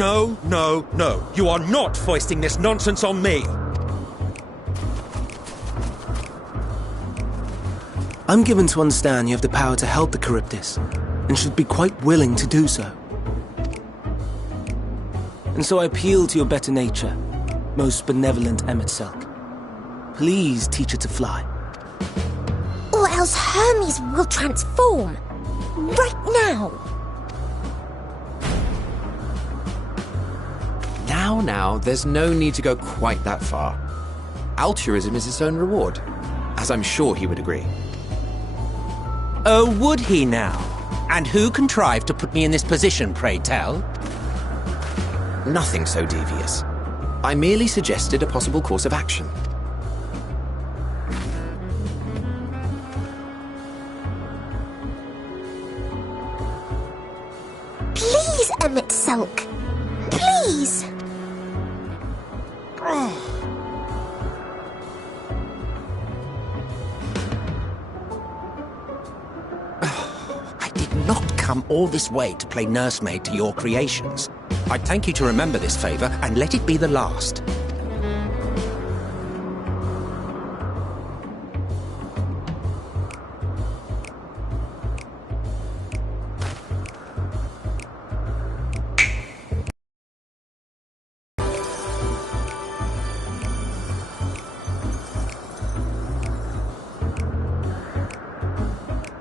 No, no, no. You are not foisting this nonsense on me. I'm given to understand you have the power to help the Charybdis, and should be quite willing to do so. And so I appeal to your better nature, most benevolent Emet-Selch. Please teach her to fly. Or else Hermes will transform. Right now. Now, there's no need to go quite that far. Altruism is its own reward, as I'm sure he would agree. Oh, would he now? And who contrived to put me in this position, pray tell? Nothing so devious. I merely suggested a possible course of action. Please, Emet-Selch. Please. I did not come all this way to play nursemaid to your creations. I'd thank you to remember this favor and let it be the last.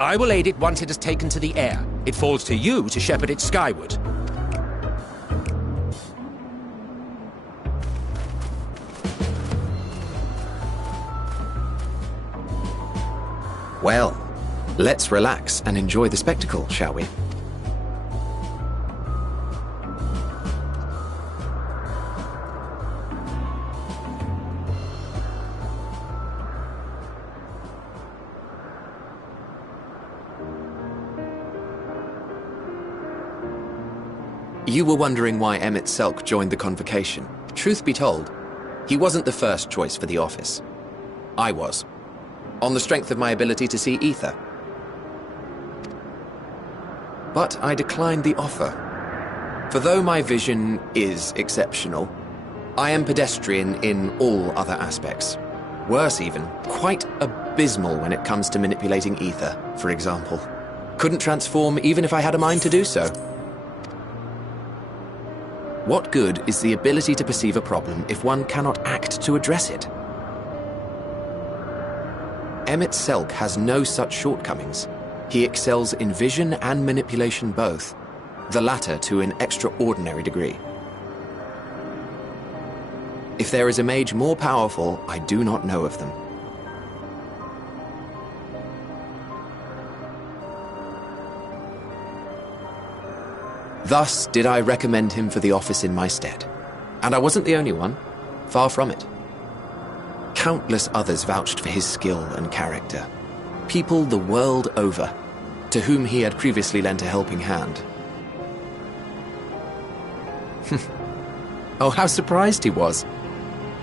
I will aid it once it has taken to the air. It falls to you to shepherd it skyward. Well, let's relax and enjoy the spectacle, shall we? You were wondering why Emet-Selch joined the convocation. Truth be told, he wasn't the first choice for the office. I was, on the strength of my ability to see ether. But I declined the offer. For though my vision is exceptional, I am pedestrian in all other aspects. Worse even, quite abysmal when it comes to manipulating ether, for example. Couldn't transform even if I had a mind to do so. What good is the ability to perceive a problem if one cannot act to address it? Emet-Selch has no such shortcomings. He excels in vision and manipulation both, the latter to an extraordinary degree. If there is a mage more powerful, I do not know of them. Thus did I recommend him for the office in my stead. And I wasn't the only one. Far from it. Countless others vouched for his skill and character. People the world over, to whom he had previously lent a helping hand. Oh, how surprised he was.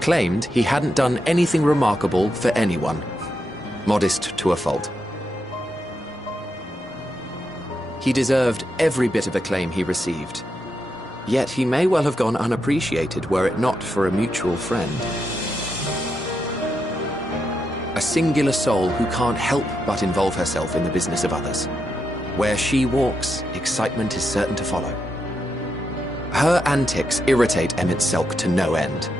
Claimed he hadn't done anything remarkable for anyone. Modest to a fault. He deserved every bit of acclaim he received. Yet he may well have gone unappreciated were it not for a mutual friend. A singular soul who can't help but involve herself in the business of others. Where she walks, excitement is certain to follow. Her antics irritate Emet-Selch to no end.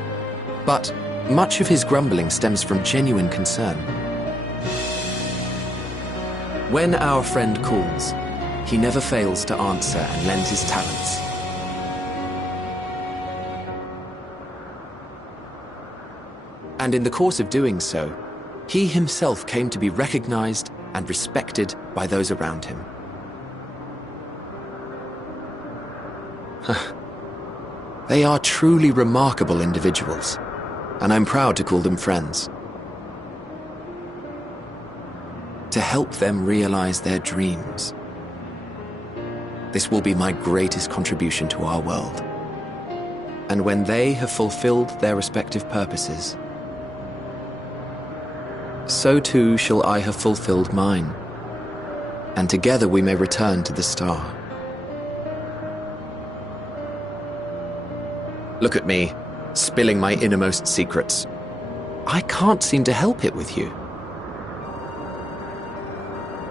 But much of his grumbling stems from genuine concern. When our friend calls, he never fails to answer and lend his talents. And in the course of doing so, he himself came to be recognized and respected by those around him. They are truly remarkable individuals, and I'm proud to call them friends. To help them realize their dreams. This will be my greatest contribution to our world. And when they have fulfilled their respective purposes, so too shall I have fulfilled mine, and together we may return to the star. Look at me, spilling my innermost secrets. I can't seem to help it with you.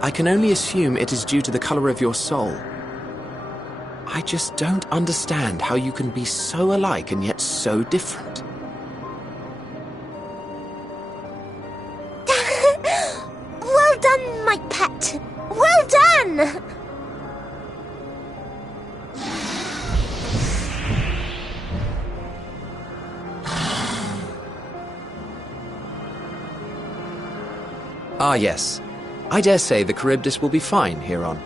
I can only assume it is due to the color of your soul. I just don't understand how you can be so alike and yet so different. Well done, my pet. Well done! Ah, yes. I dare say the Charybdis will be fine here on.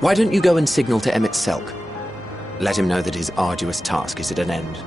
Why don't you go and signal to Emmett Selk? Let him know that his arduous task is at an end.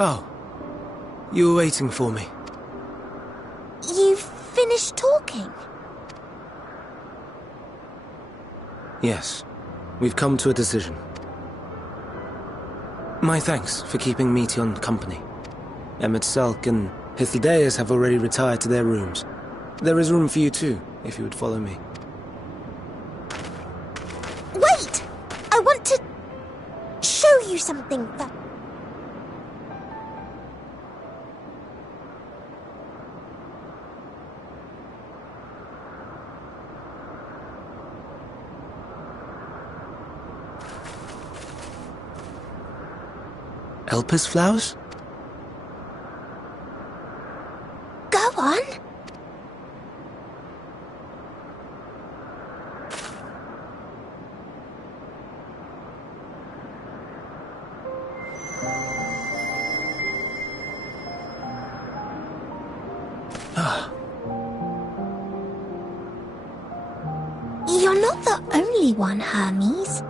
Oh. You were waiting for me. You've finished talking? Yes. We've come to a decision. My thanks for keeping Meteion company. Emet-Selch and Hythlodaeus have already retired to their rooms. There is room for you too, if you would follow me. Wait! I want to show you something that... Elpis flowers? Go on. You're not the only one, Hermes.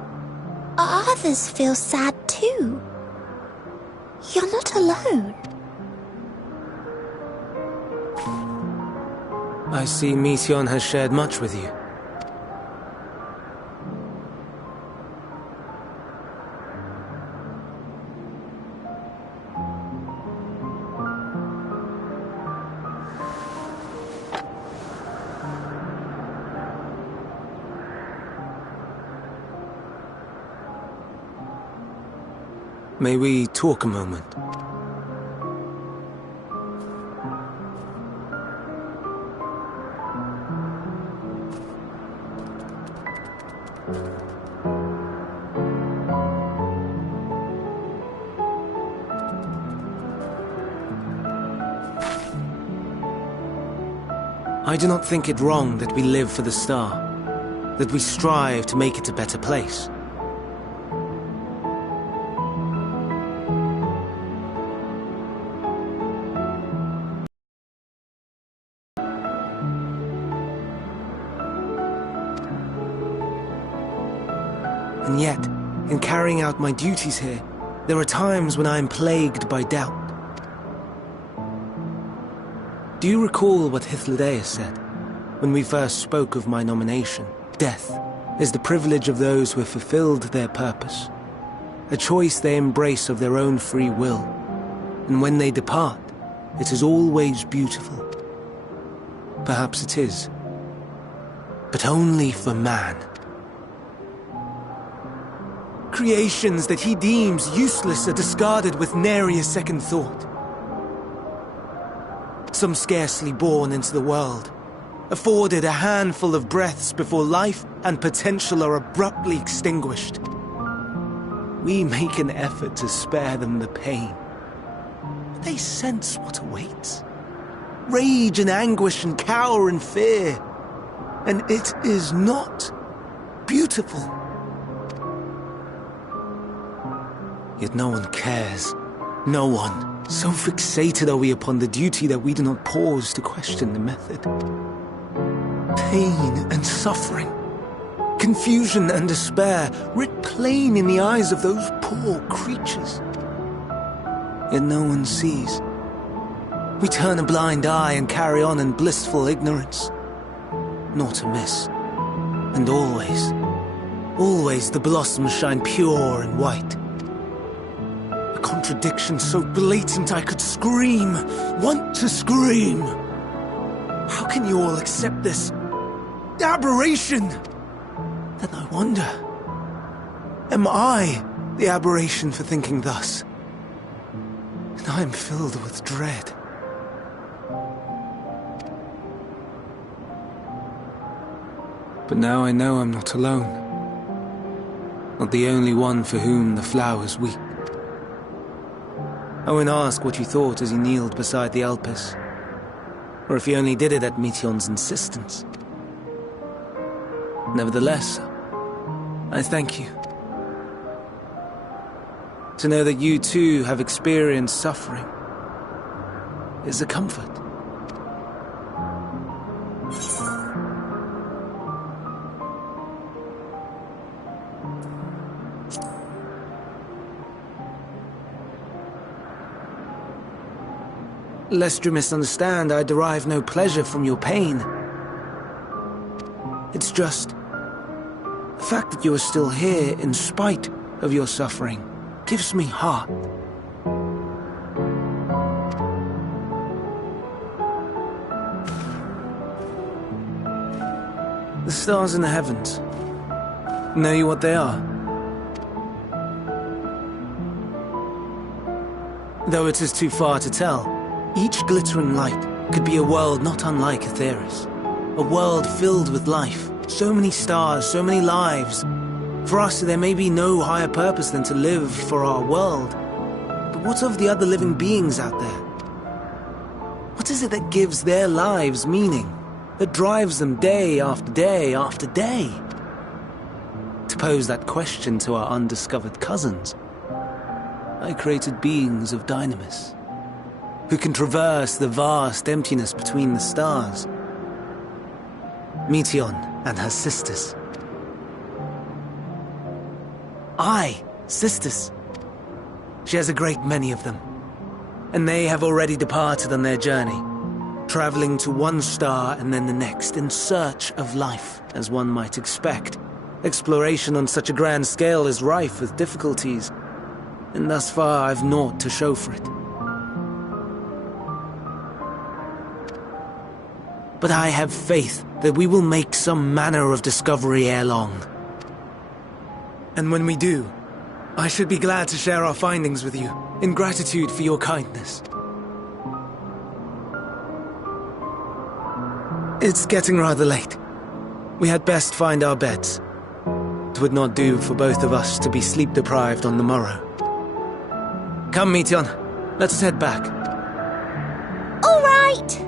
Others feel sad too. You're not alone. I see Meteion has shared much with you. May we talk a moment? I do not think it wrong that we live for the star, that we strive to make it a better place. And yet, in carrying out my duties here, there are times when I am plagued by doubt. Do you recall what Hythlodaeus said when we first spoke of my nomination? Death is the privilege of those who have fulfilled their purpose, a choice they embrace of their own free will, and when they depart, it is always beautiful. Perhaps it is, but only for man. Creations that he deems useless are discarded with nary a second thought. Some scarcely born into the world, afforded a handful of breaths before life and potential are abruptly extinguished. We make an effort to spare them the pain, but they sense what awaits. Rage and anguish and cower in fear, and it is not beautiful. Yet no one cares. No one. So fixated are we upon the duty that we do not pause to question the method. Pain and suffering, confusion and despair, writ plain in the eyes of those poor creatures. Yet no one sees. We turn a blind eye and carry on in blissful ignorance. Not amiss. And always, always the blossoms shine pure and white. A contradiction so blatant I could scream, want to scream. How can you all accept this aberration? Then I wonder, am I the aberration for thinking thus? And I am filled with dread. But now I know I'm not alone. Not the only one for whom the flowers weep. I won't ask what you thought as he kneeled beside the Alpes, or if he only did it at Meteion's insistence. Nevertheless, I thank you. To know that you too have experienced suffering is a comfort. Lest you misunderstand, I derive no pleasure from your pain. It's just the fact that you are still here in spite of your suffering gives me heart. The stars in the heavens. Know you what they are? Though it is too far to tell, each glittering light could be a world not unlike Aetheris. A world filled with life. So many stars, so many lives. For us, there may be no higher purpose than to live for our world. But what of the other living beings out there? What is it that gives their lives meaning? That drives them day after day after day? To pose that question to our undiscovered cousins, I created beings of dynamis, who can traverse the vast emptiness between the stars. Meteion and her sisters. Aye, sisters. She has a great many of them. And they have already departed on their journey, traveling to one star and then the next in search of life, as one might expect. Exploration on such a grand scale is rife with difficulties, and thus far I've naught to show for it. But I have faith that we will make some manner of discovery ere long. And when we do, I should be glad to share our findings with you, in gratitude for your kindness. It's getting rather late. We had best find our beds. It would not do for both of us to be sleep-deprived on the morrow. Come, Meteion, let us head back. All right!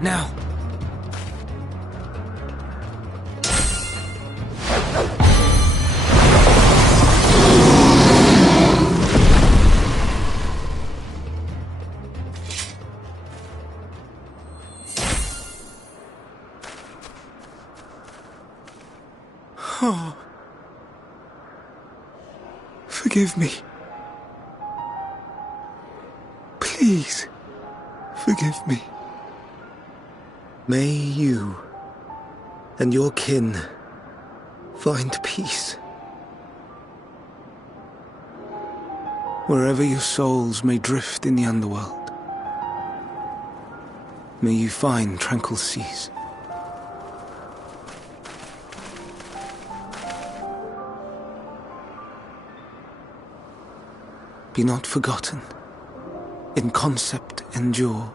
Now. Oh. Forgive me. Please, forgive me. May you and your kin find peace. Wherever your souls may drift in the underworld, may you find tranquil seas. Be not forgotten, in concept endure,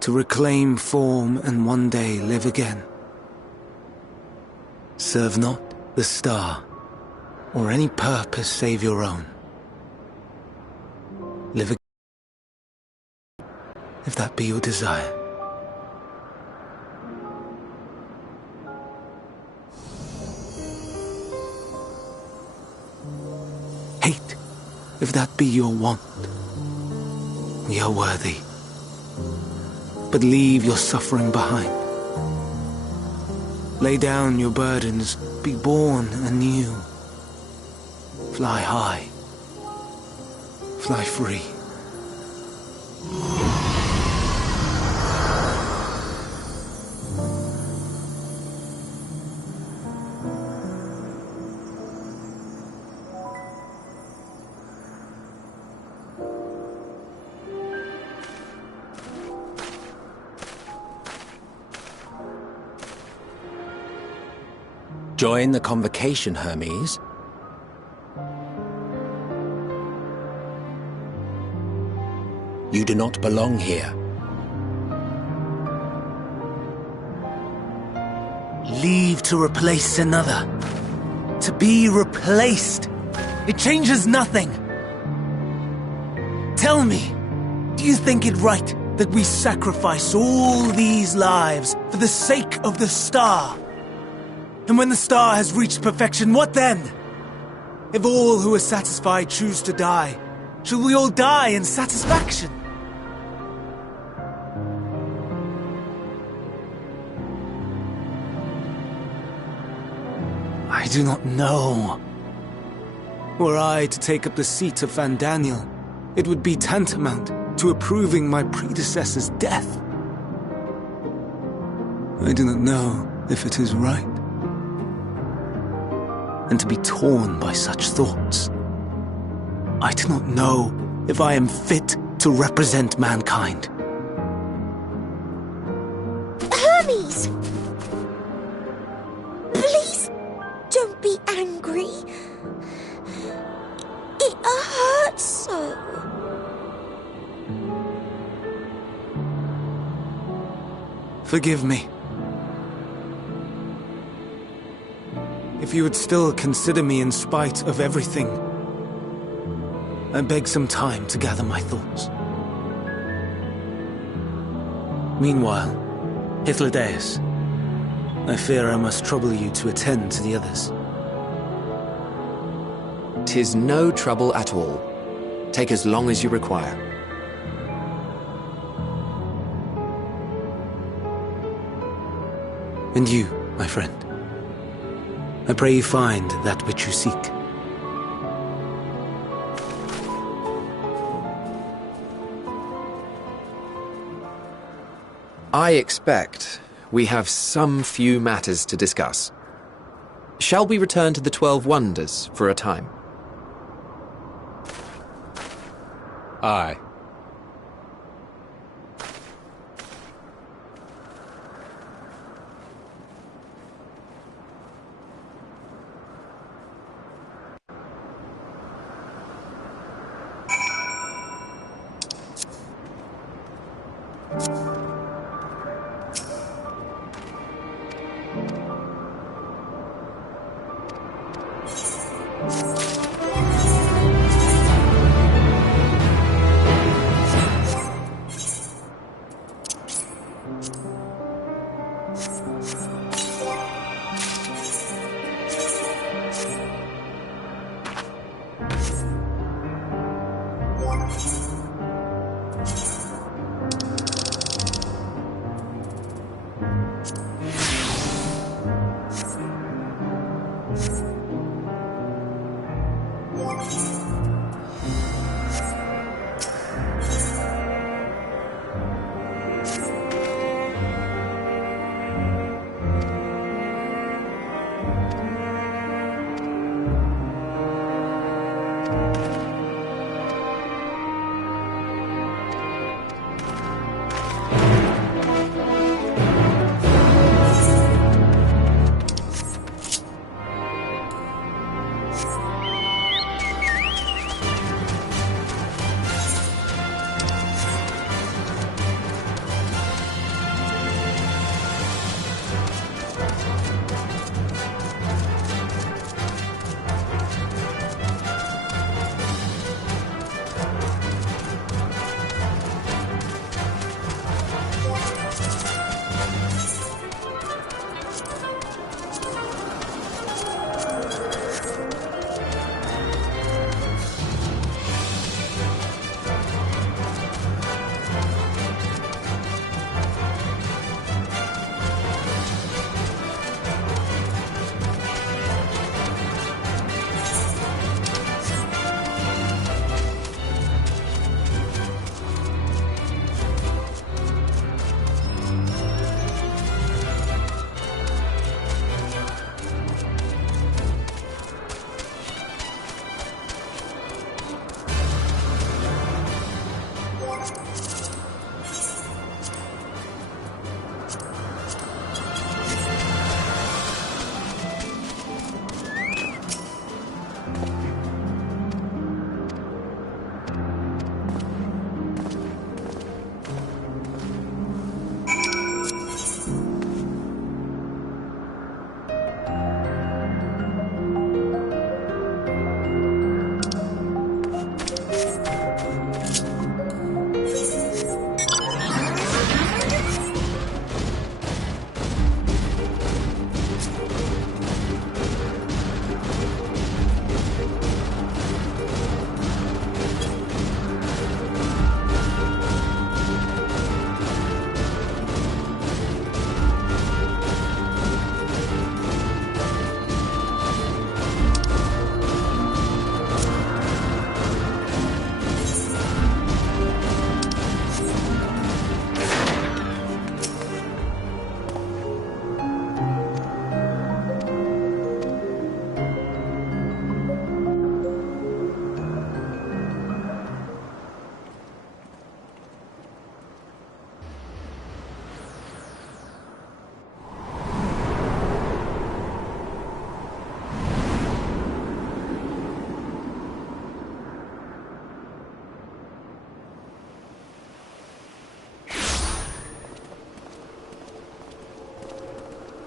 to reclaim form and one day live again. Serve not the star, or any purpose save your own. Live again, if that be your desire. Hate, if that be your want. We are worthy. But leave your suffering behind. Lay down your burdens, be born anew. Fly high. Fly free. Join the convocation, Hermes. You do not belong here. Leave to replace another. To be replaced. It changes nothing. Tell me, do you think it right that we sacrifice all these lives for the sake of the star? And when the star has reached perfection, what then? If all who are satisfied choose to die, shall we all die in satisfaction? I do not know. Were I to take up the seat of Fandaniel, it would be tantamount to approving my predecessor's death. I do not know if it is right. And to be torn by such thoughts. I do not know if I am fit to represent mankind. Hermes! Please, don't be angry. It hurts so. Forgive me. If you would still consider me in spite of everything, I beg some time to gather my thoughts. Meanwhile, Hythlodaeus, I fear I must trouble you to attend to the others. 'Tis no trouble at all. Take as long as you require. And you, my friend, I pray you find that which you seek. I expect we have some few matters to discuss. Shall we return to the 12 Wonders for a time? Aye.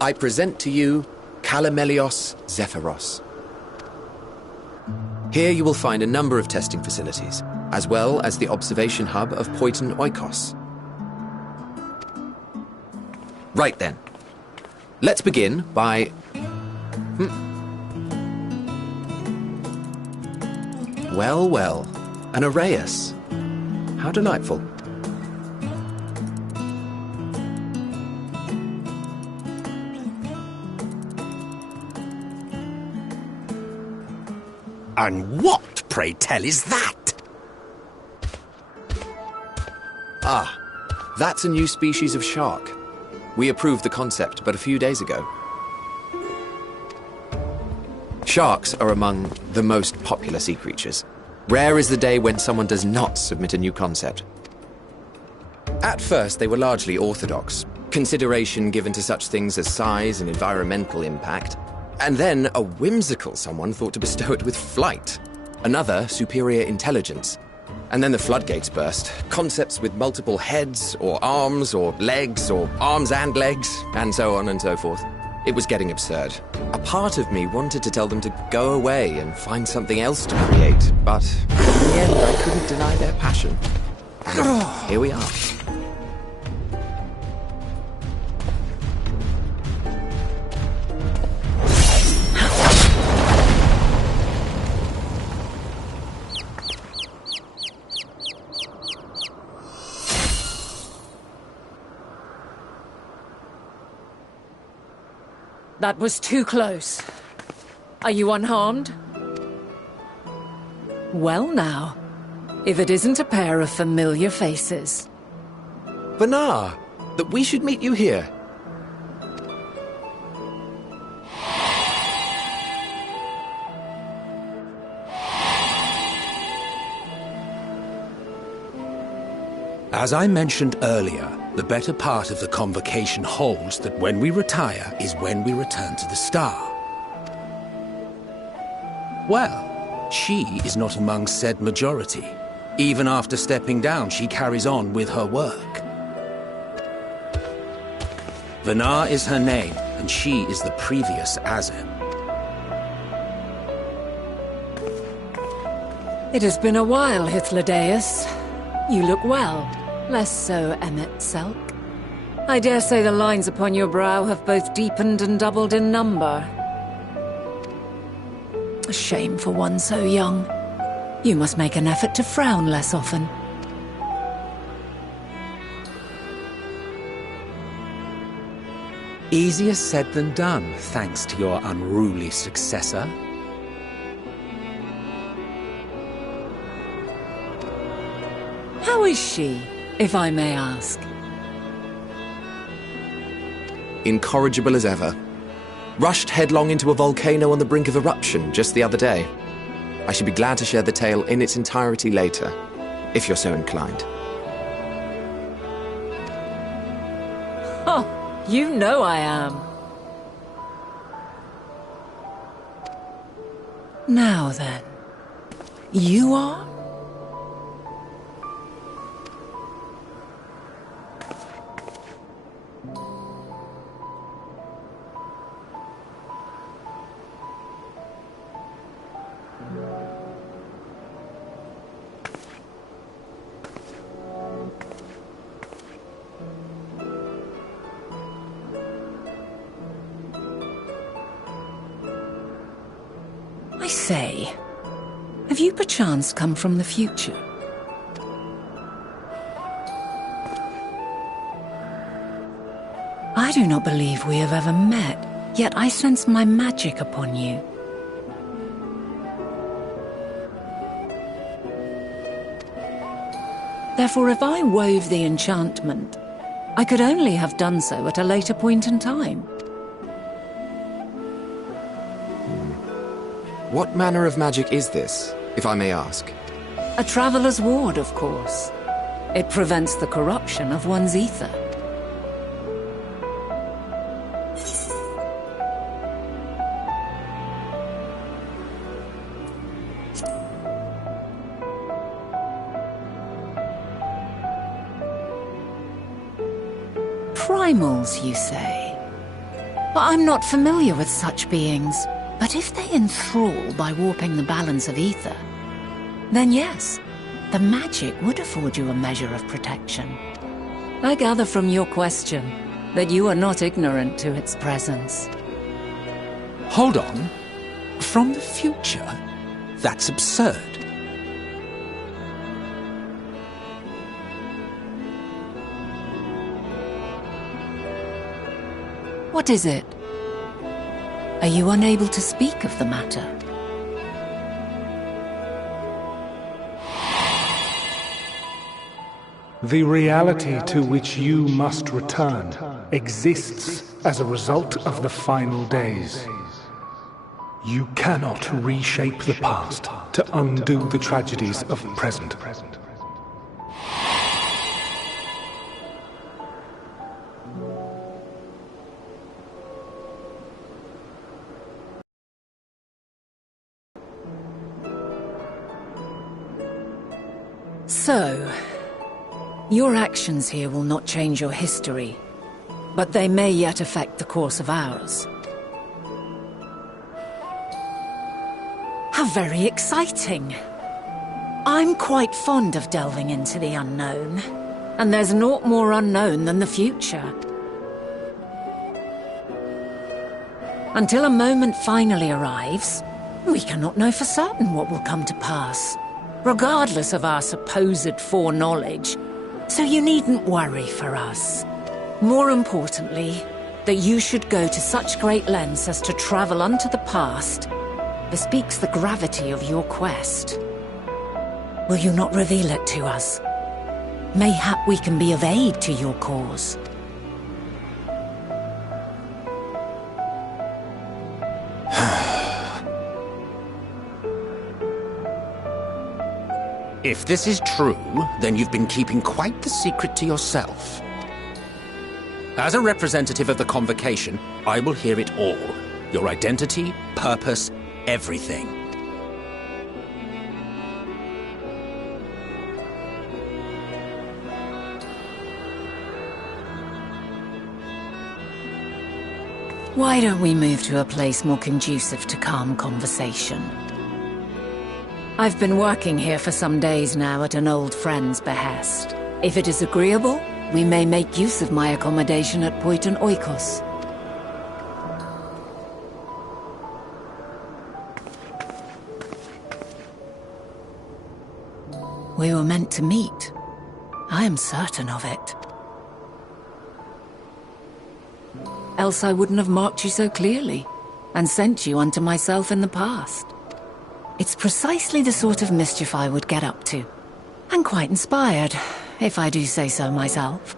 I present to you Kalamelios Zephyros. Here you will find a number of testing facilities, as well as the observation hub of Poiton Oikos. Right then. Let's begin by... Well, well, an Arrhaeus. How delightful. And what, pray tell, is that? Ah, that's a new species of shark. We approved the concept but a few days ago. Sharks are among the most popular sea creatures. Rare is the day when someone does not submit a new concept. At first, they were largely orthodox, consideration given to such things as size and environmental impact, and then a whimsical someone thought to bestow it with flight, another superior intelligence. And then the floodgates burst, concepts with multiple heads, or arms and legs, and so on and so forth. It was getting absurd. A part of me wanted to tell them to go away and find something else to create, but in the end I couldn't deny their passion. And here we are. That was too close. Are you unharmed? Well now, if it isn't a pair of familiar faces. Vanar, that we should meet you here. As I mentioned earlier, the better part of the convocation holds that when we retire is when we return to the star. Well, she is not among said majority. Even after stepping down, she carries on with her work. Vanar is her name, and she is the previous Azem. It has been a while, Hythlodaeus. You look well. Less so, Emmet Selk. I dare say the lines upon your brow have both deepened and doubled in number. A shame for one so young. You must make an effort to frown less often. Easier said than done, thanks to your unruly successor. How is she, if I may ask? Incorrigible as ever. Rushed headlong into a volcano on the brink of eruption just the other day. I should be glad to share the tale in its entirety later, if you're so inclined. Oh, you know I am. Now then, you are? I say, have you perchance come from the future? I do not believe we have ever met, yet I sense my magic upon you. Therefore, if I wove the enchantment, I could only have done so at a later point in time. What manner of magic is this, if I may ask? A traveler's ward, of course. It prevents the corruption of one's ether. Primals, you say? Well, I'm not familiar with such beings, but if they enthrall by warping the balance of ether, then yes, the magic would afford you a measure of protection. I gather from your question that you are not ignorant to its presence. Hold on. From the future? That's absurd. What is it? Are you unable to speak of the matter? The reality to which you must return exists as a result of the final days. You cannot reshape the past to undo the tragedies of the present. So, your actions here will not change your history, but they may yet affect the course of ours. How very exciting! I'm quite fond of delving into the unknown, and there's naught more unknown than the future. Until a moment finally arrives, we cannot know for certain what will come to pass, regardless of our supposed foreknowledge, so you needn't worry for us. More importantly, that you should go to such great lengths as to travel unto the past bespeaks the gravity of your quest. Will you not reveal it to us? Mayhap we can be of aid to your cause. If this is true, then you've been keeping quite the secret to yourself. As a representative of the Convocation, I will hear it all. Your identity, purpose, everything. Why don't we move to a place more conducive to calm conversation? I've been working here for some days now at an old friend's behest. If it is agreeable, we may make use of my accommodation at Poiton Oikos. We were meant to meet. I am certain of it. Else I wouldn't have marked you so clearly, and sent you unto myself in the past. It's precisely the sort of mischief I would get up to. And quite inspired, if I do say so myself.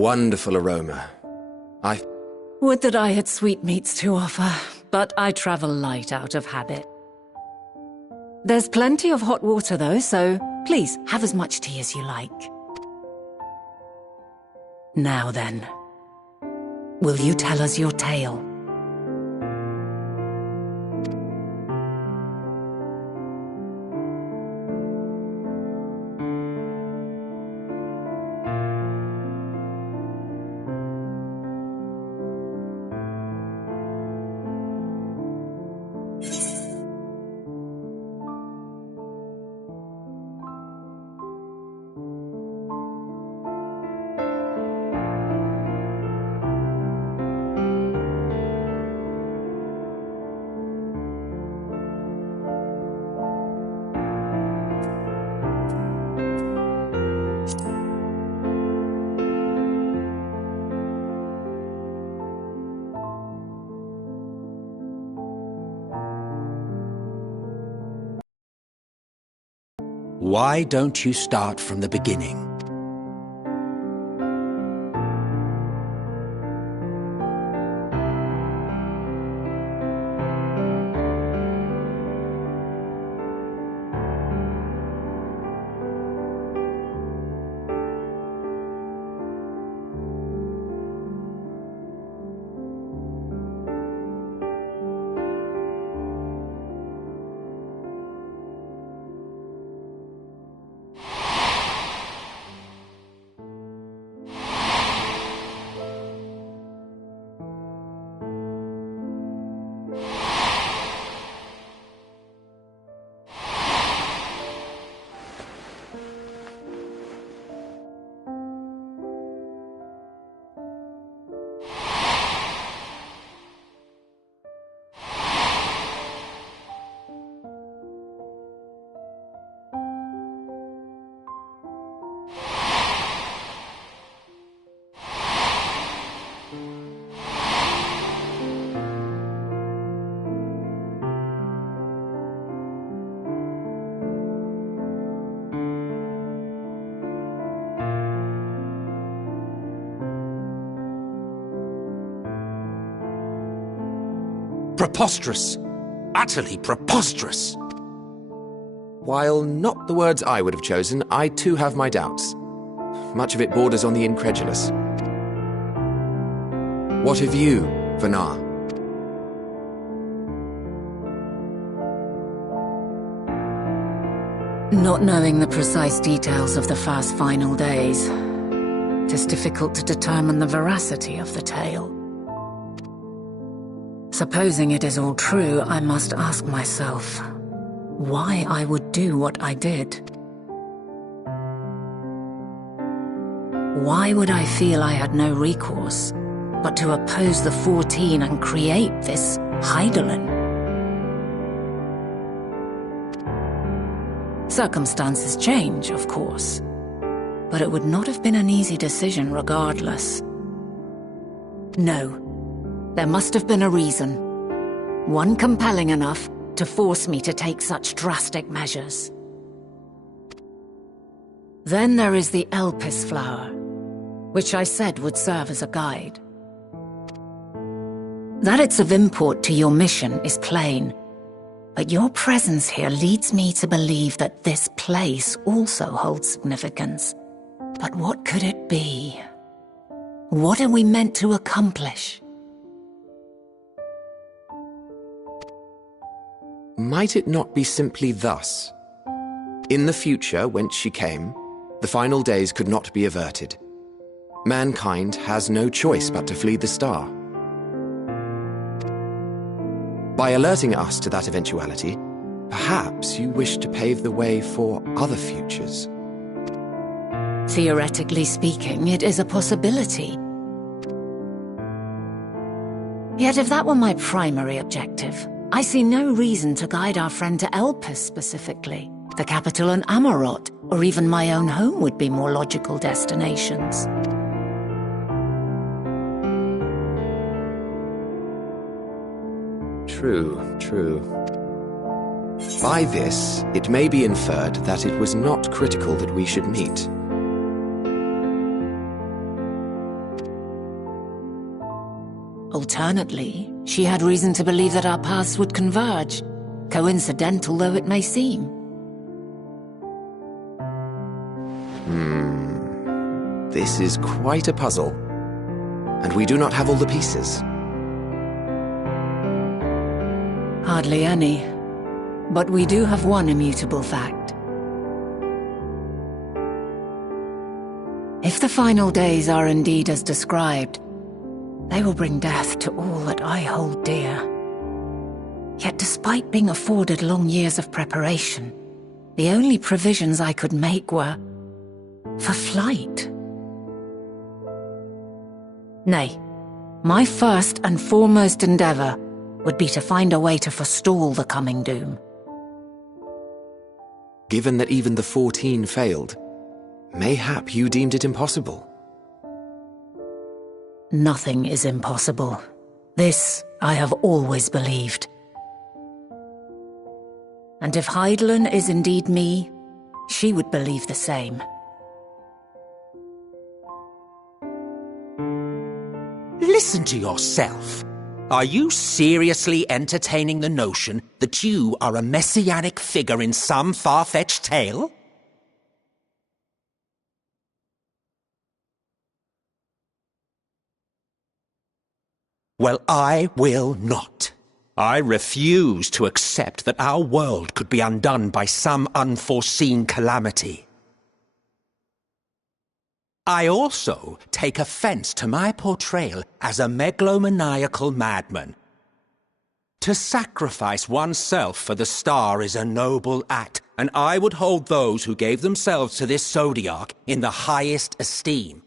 wonderful aroma. Would that I had sweetmeats to offer, but I travel light out of habit. There's plenty of hot water though, so please have as much tea as you like. Now then, will you tell us your tale? Why don't you start from the beginning? Preposterous. Utterly preposterous. While not the words I would have chosen, I too have my doubts. Much of it borders on the incredulous. What of you, Vanar? Not knowing the precise details of the first final days, it is difficult to determine the veracity of the tale. Supposing it is all true, I must ask myself why I would do what I did. Why would I feel I had no recourse but to oppose the 14 and create this Heidelin? Circumstances change, of course, but it would not have been an easy decision regardless. No. There must have been a reason. One compelling enough to force me to take such drastic measures. Then there is the Elpis flower, which I said would serve as a guide. That it's of import to your mission is plain, but your presence here leads me to believe that this place also holds significance. But what could it be? What are we meant to accomplish? Might it not be simply thus? In the future, whence she came, the final days could not be averted. Mankind has no choice but to flee the star. By alerting us to that eventuality, perhaps you wish to pave the way for other futures. Theoretically speaking, it is a possibility. Yet if that were my primary objective, I see no reason to guide our friend to Elpis specifically. The capital and Amarot, or even my own home would be more logical destinations. True. By this, it may be inferred that it was not critical that we should meet. Alternately, she had reason to believe that our paths would converge, coincidental though it may seem. This is quite a puzzle. And we do not have all the pieces. Hardly any. But we do have one immutable fact. If the final days are indeed as described, they will bring death to all that I hold dear. Yet despite being afforded long years of preparation, the only provisions I could make were for flight. Nay, my first and foremost endeavor would be to find a way to forestall the coming doom. Given that even the 14 failed, mayhap you deemed it impossible. Nothing is impossible. This I have always believed. And if Hydaelyn is indeed me, she would believe the same. Listen to yourself. Are you seriously entertaining the notion that you are a messianic figure in some far-fetched tale? Well, I will not. I refuse to accept that our world could be undone by some unforeseen calamity. I also take offense to my portrayal as a megalomaniacal madman. To sacrifice oneself for the star is a noble act, and I would hold those who gave themselves to this zodiac in the highest esteem.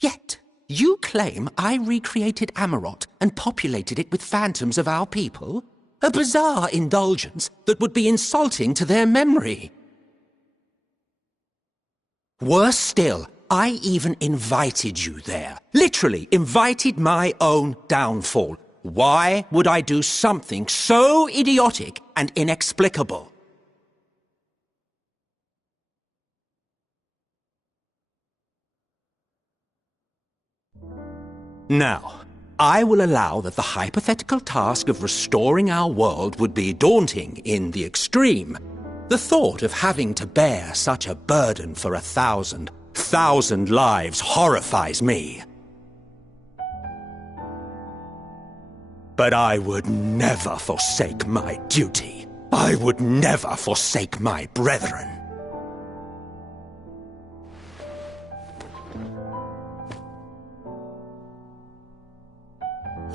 Yet, you claim I recreated Amarot and populated it with phantoms of our people? A bizarre indulgence that would be insulting to their memory. Worse still, I even invited you there. Literally invited my own downfall. Why would I do something so idiotic and inexplicable? Now, I will allow that the hypothetical task of restoring our world would be daunting in the extreme. The thought of having to bear such a burden for 1,000 lives horrifies me. But I would never forsake my duty. I would never forsake my brethren.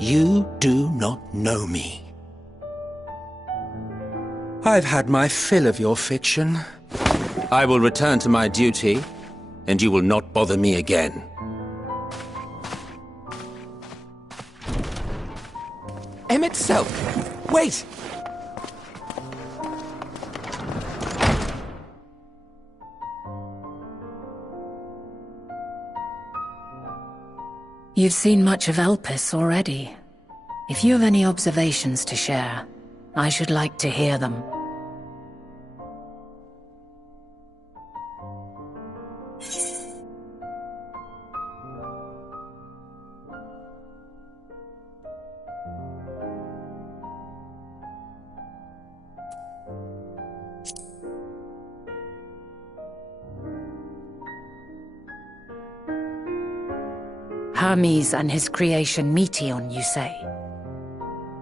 You do not know me. I've had my fill of your fiction. I will return to my duty, and you will not bother me again. Emmett Self! Wait! You've seen much of Elpis already. If you have any observations to share, I should like to hear them. Hermes and his creation Meteon, you say?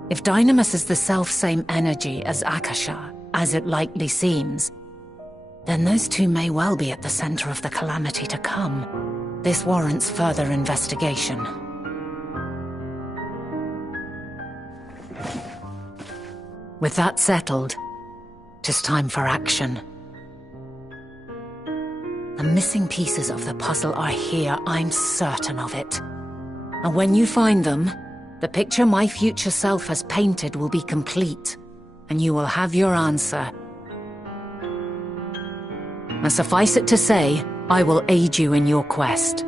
If Dynamis is the self-same energy as Akasha, as it likely seems, then those two may well be at the center of the calamity to come. This warrants further investigation. With that settled, 'tis time for action. The missing pieces of the puzzle are here, I'm certain of it. And when you find them, the picture my future self has painted will be complete, and you will have your answer. And suffice it to say, I will aid you in your quest.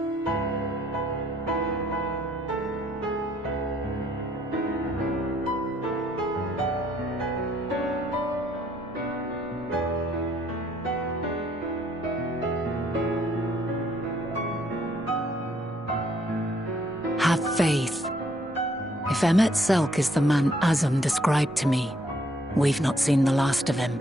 faith. If Emmet Selk is the man Azum described to me, we've not seen the last of him.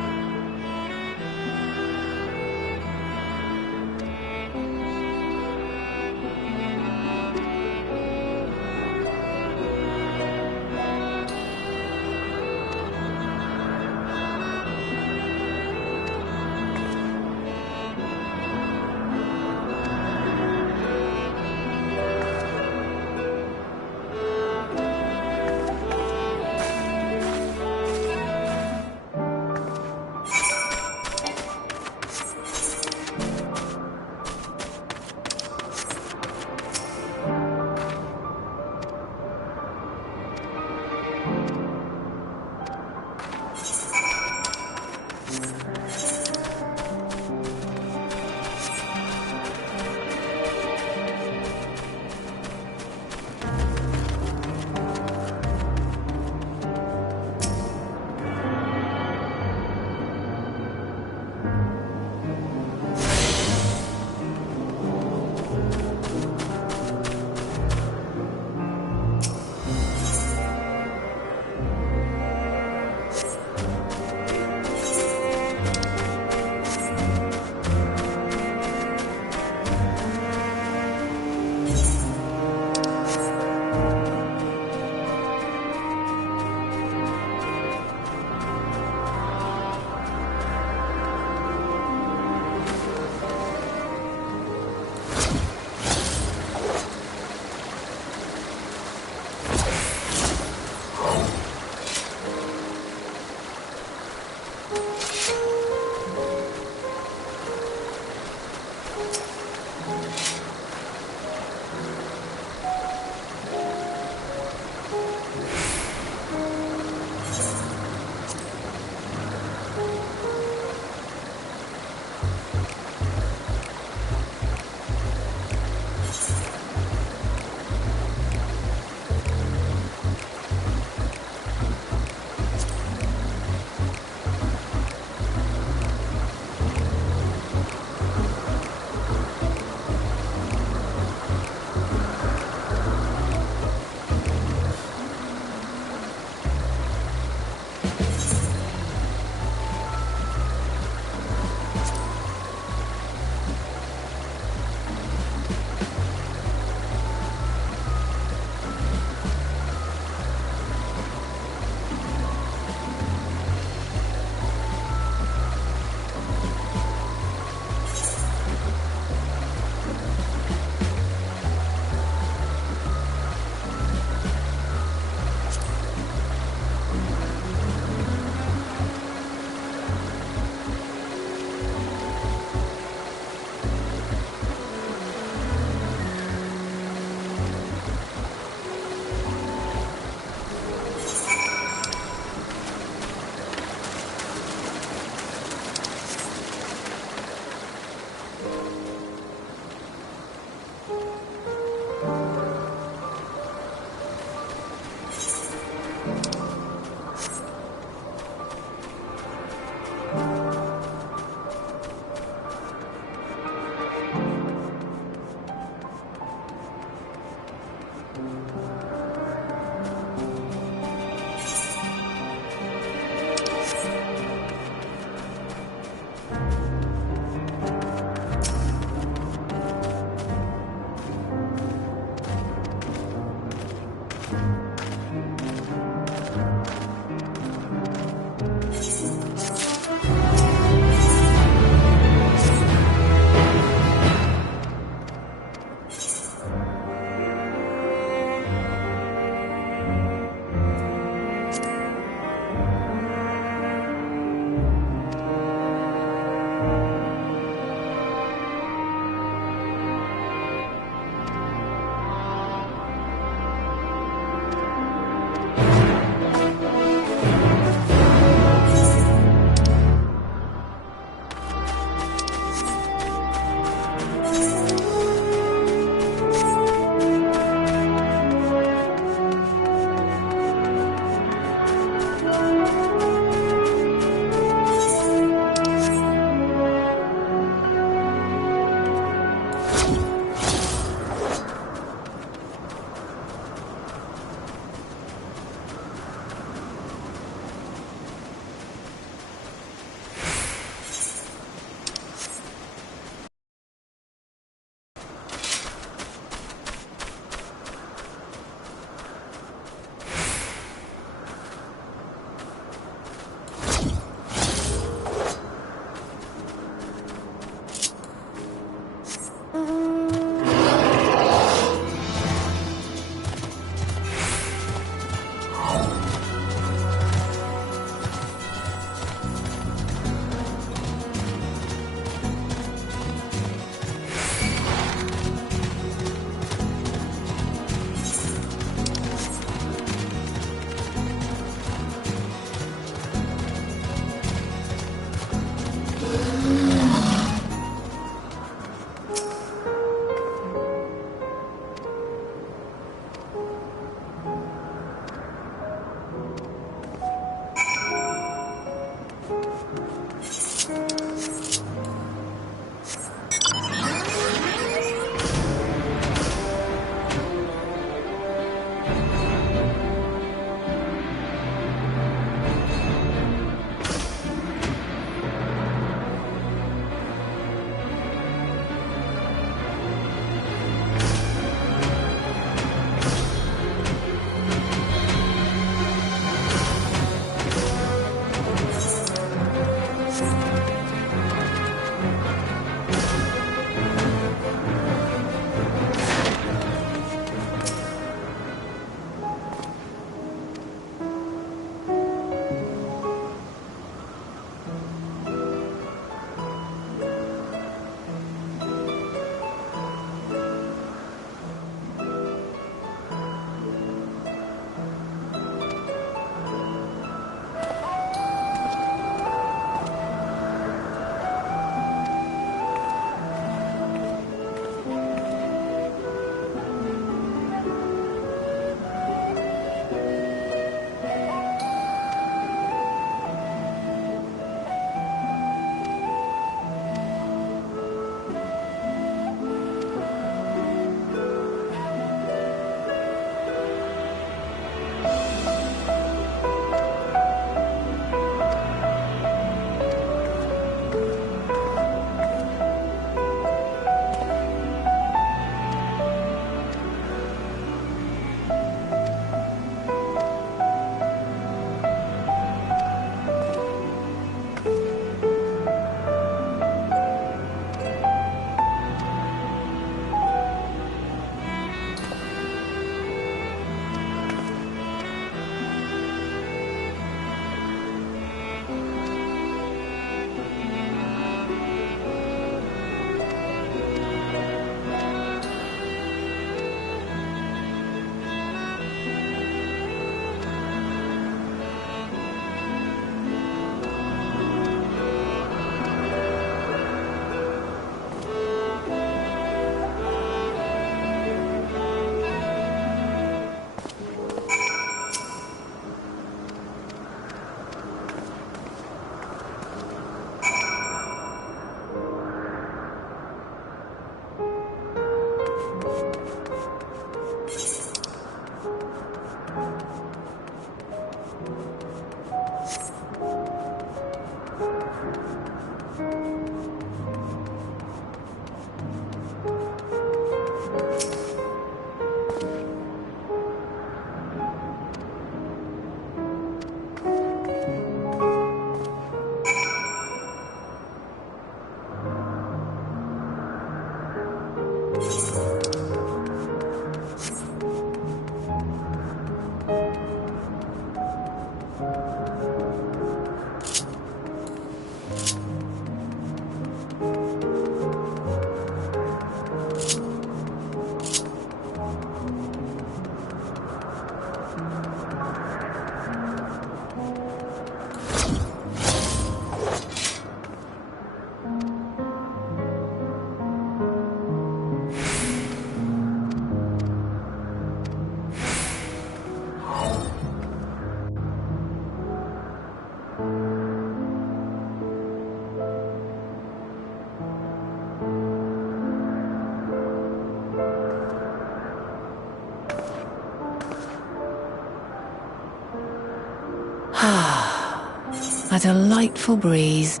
A delightful breeze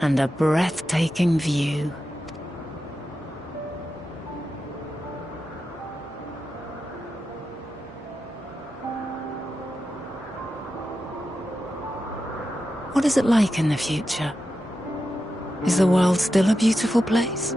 and a breathtaking view. What is it like in the future? Is the world still a beautiful place?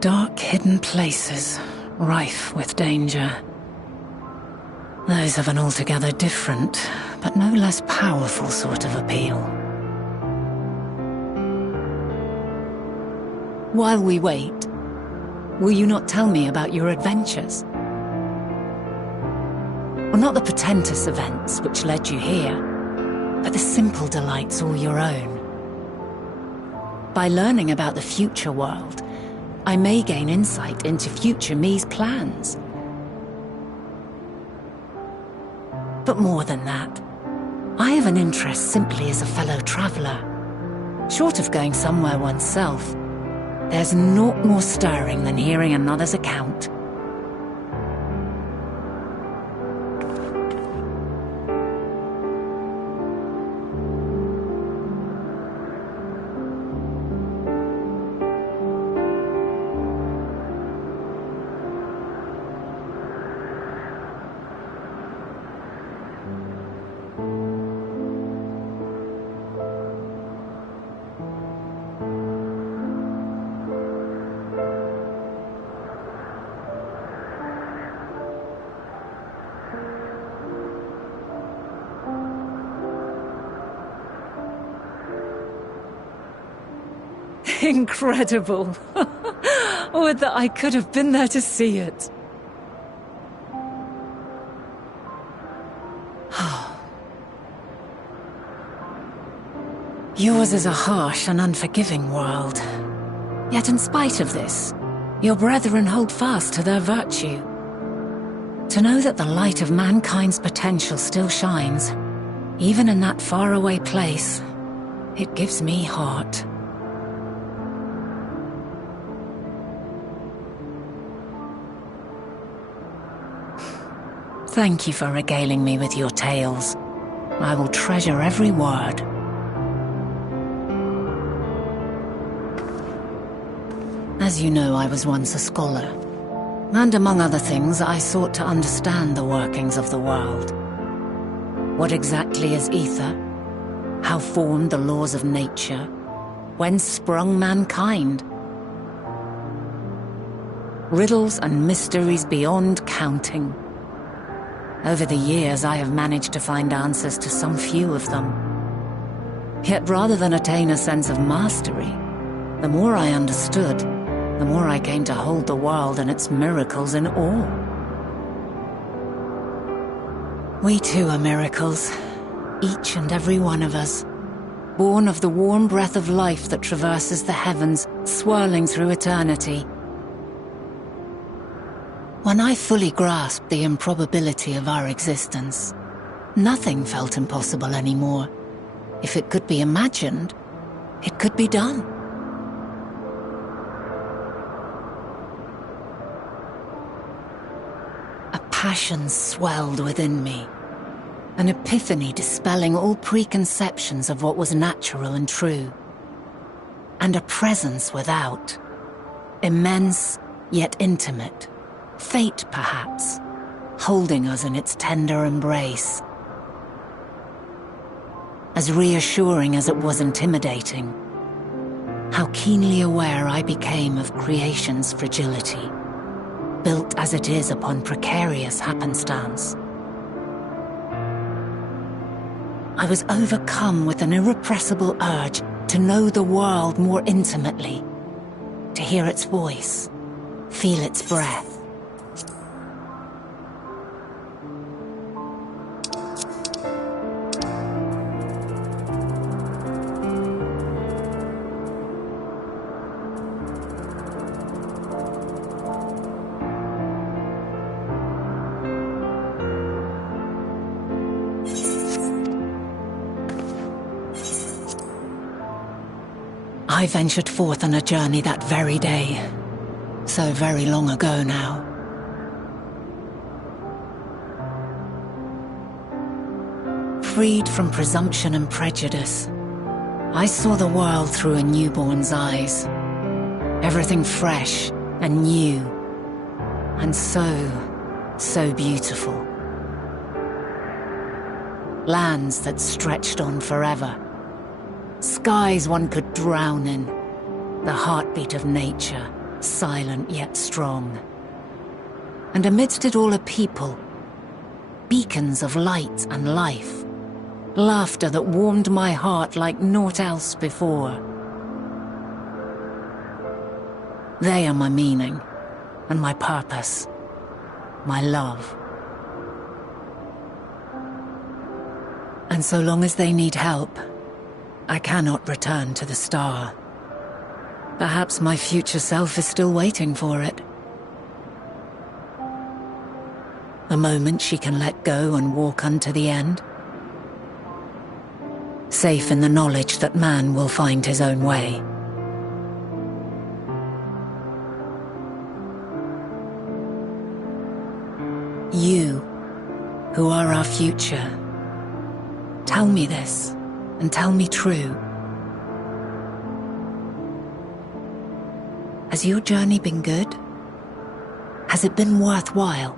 Dark, hidden places, rife with danger. Those have an altogether different, but no less powerful sort of appeal. While we wait, will you not tell me about your adventures? Well, not the portentous events which led you here, but the simple delights all your own. By learning about the future world, I may gain insight into future me's plans. But more than that, I have an interest simply as a fellow traveller. Short of going somewhere oneself, there's naught more stirring than hearing another's account. Incredible! Would that I could have been there to see it. Yours is a harsh and unforgiving world. Yet in spite of this, your brethren hold fast to their virtue. To know that the light of mankind's potential still shines, even in that faraway place, it gives me heart. Thank you for regaling me with your tales. I will treasure every word. As you know, I was once a scholar. And among other things, I sought to understand the workings of the world. What exactly is ether? How formed the laws of nature? Whence sprung mankind? Riddles and mysteries beyond counting. Over the years, I have managed to find answers to some few of them. Yet rather than attain a sense of mastery, the more I understood, the more I came to hold the world and its miracles in awe. We too are miracles, each and every one of us, born of the warm breath of life that traverses the heavens, swirling through eternity. When I fully grasped the improbability of our existence, nothing felt impossible anymore. If it could be imagined, it could be done. A passion swelled within me, an epiphany dispelling all preconceptions of what was natural and true. And a presence without, immense yet intimate. Fate, perhaps, holding us in its tender embrace. As reassuring as it was intimidating, how keenly aware I became of creation's fragility, built as it is upon precarious happenstance. I was overcome with an irrepressible urge to know the world more intimately, to hear its voice, feel its breath. I ventured forth on a journey that very day. So very long ago now. Freed from presumption and prejudice, I saw the world through a newborn's eyes. Everything fresh and new, and so beautiful. Lands that stretched on forever. Skies one could drown in. The heartbeat of nature, silent yet strong. And amidst it all a people, beacons of light and life. Laughter that warmed my heart like naught else before. They are my meaning, and my purpose, my love. And so long as they need help, I cannot return to the star. Perhaps my future self is still waiting for it. A moment she can let go and walk unto the end. Safe in the knowledge that man will find his own way. You, who are our future, tell me this, and tell me true. Has your journey been good? Has it been worthwhile?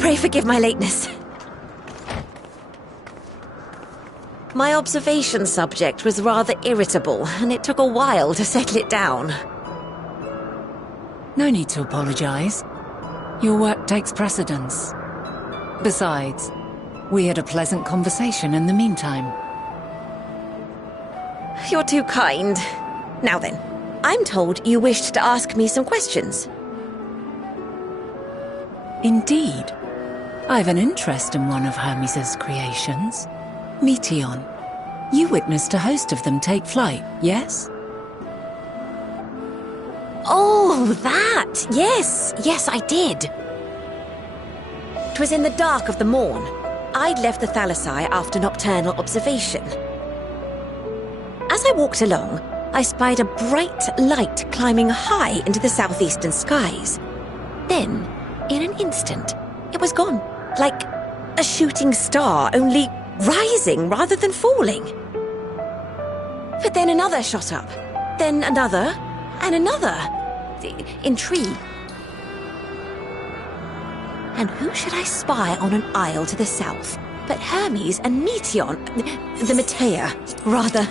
Pray forgive my lateness. My observation subject was rather irritable, and it took a while to settle it down. No need to apologize. Your work takes precedence. Besides, we had a pleasant conversation in the meantime. You're too kind. Now then, I'm told you wished to ask me some questions. Indeed. I've an interest in one of Hermes' creations. Meteon. You witnessed a host of them take flight, yes? Oh, that! Yes, I did. 'Twas in the dark of the morn. I'd left the Thalassai after nocturnal observation. As I walked along, I spied a bright light climbing high into the southeastern skies. Then, in an instant, it was gone. Like a shooting star, only rising rather than falling. But then another shot up. Then another, and another. Intrigue. And who should I spy on an isle to the south but Hermes and Meteon, the Metea, rather.